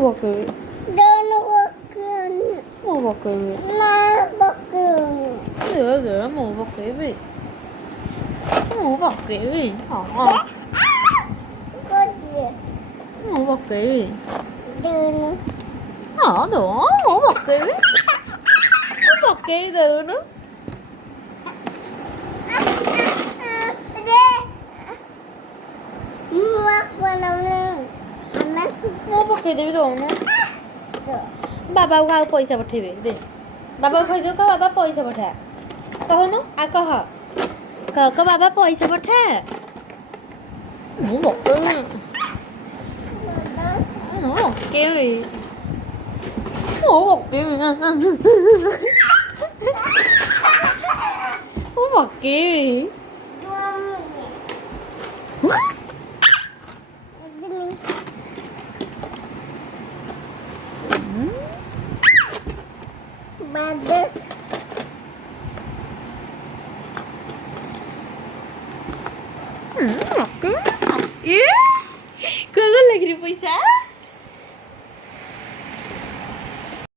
먹을 뭐 먹을 네 뭐 먹을 뭐 먹을 뭐 먹을 너 뭐 먹을 뭐 먹을 너는 뭐 먹을 되게 너는 ବାବା ପଇସା ପଠେଇବେ ଦେ ବାବା କହିଦିଅ କହ ବାବା ପଇସା ପଠା କହୁନୁ କହ ବାବା ପଇସା ପଠା ମୁଁ ପକେଇବି ମୁଁ ପକେଇବି Kagak lagi di pizza.